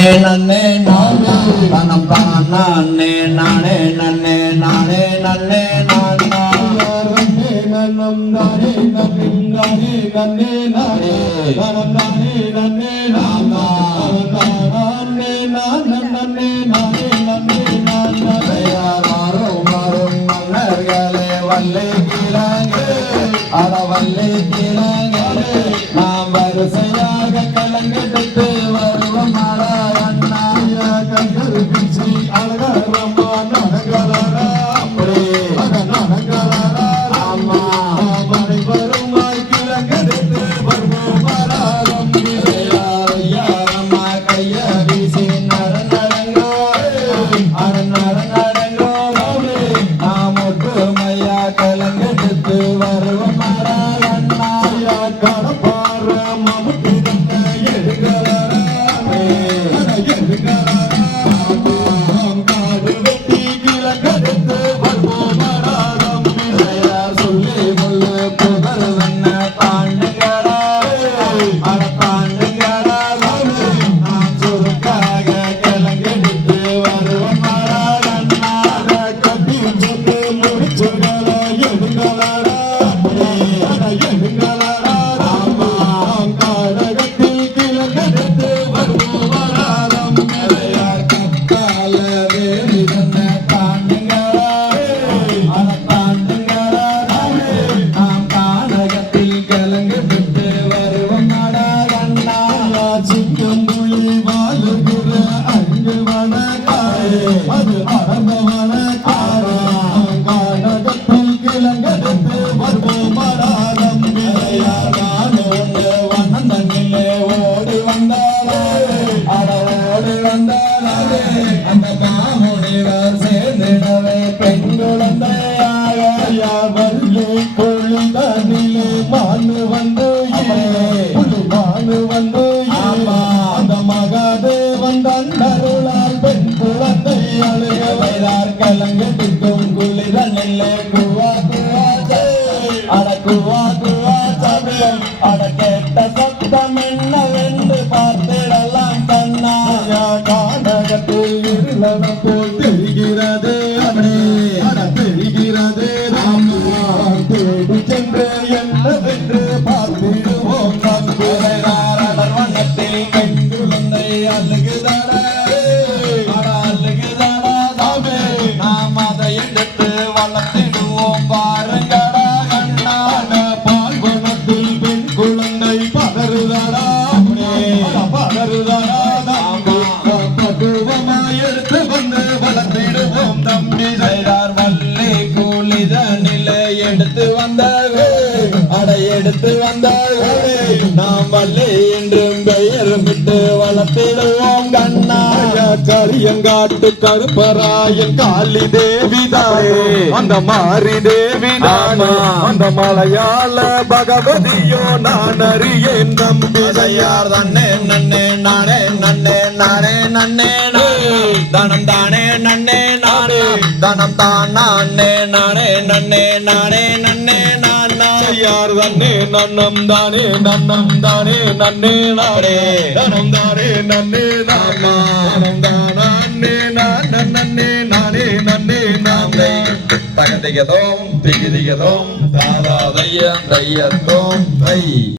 நன்னே நன்னே நானே தனம் தானே நானே நன்னே நானே நன்னே நானா நன்னம் நானே நன்னின் நானே நன்னே நானே நனம் நானே நன்னே நானா நானே நானே நன்னே நானே நன்னே நானா மாறும் மாறும் மன்னர்களே அட நாம் வரிசையாக கலங்கெடுத்து சிங்கம் புலி வாழுகிற அங்கு வனக்காரே அது அரப வனக்காரா காடகத்தில் கிழங்கெடுத்து வருவோம் வராரம் ஐயார் நானோண்டு வனந்தனிலே ஓடி வந்தாலே அட ஓடி வந்தாலே அந்த மாமுனிவர் சேர்ந்திடவே பெண் குழந்தையாக மகாதேவன் தந்தருளால் பெண் குழந்தை அழுக வைரார் கலங்கெடுக்கும் குளிரனிலே குவா குவா சே. அட குவா குவா சபே அட கேட்ட சத்தம் என்னவென்று பார்த்திடலாம் கண்ணாயா காடகத்தில் இருளன எடுத்து வந்தார்கள் நாம் வள்ளி என்றும் பெயர் விட்டு வளர்த்திடுவோம் கண்ணா. கரியங்காட்டு கருப்பராயன் காளி தேவி தானே. அந்த மாரி தேவி நானே. அந்த மலையாள பகவதியோ நான் அறியேன் தம்பி யார் தன்னே நன்னே நானே நன்னே நானே நன்னே நானே. தனம் தானே நன்னே நானே. தனம் தான் நானே நானே நன்னே நானே நன்னே நானா. யார் தன்னே நன்னம் தானே நன்னம் தானே நன்னே நானே. தனம் தானே நன்னே நானே. தனம் தானே நான். நன்னே நானே நன்னே நானே. தகதிகதோம் திகிதிகதோம் தாதா தைய தையத்தோம் தை.